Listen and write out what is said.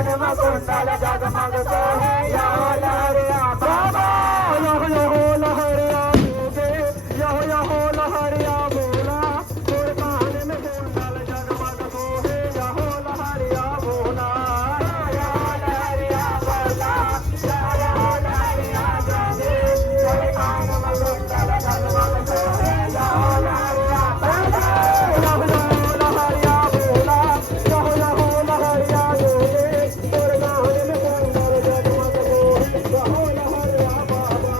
कान में कुंडल जगमग सोहे यहो लहरिया बाबा यहो यहो लहरिया बोगे यहो यहो लहरिया बोला और कान में कुंडल जगमग सोहे यहो लहरिया बोला यहो लहरिया बोला यहो लहरिया बोगे और कान में कुंडल जगमग सोहे यहो लहरिया बोला यहो यहो लहरिया बोला यहो यहो लहरिया बोगे और कान में कुंडल जगमग सोहे यहो लहरिया बाबा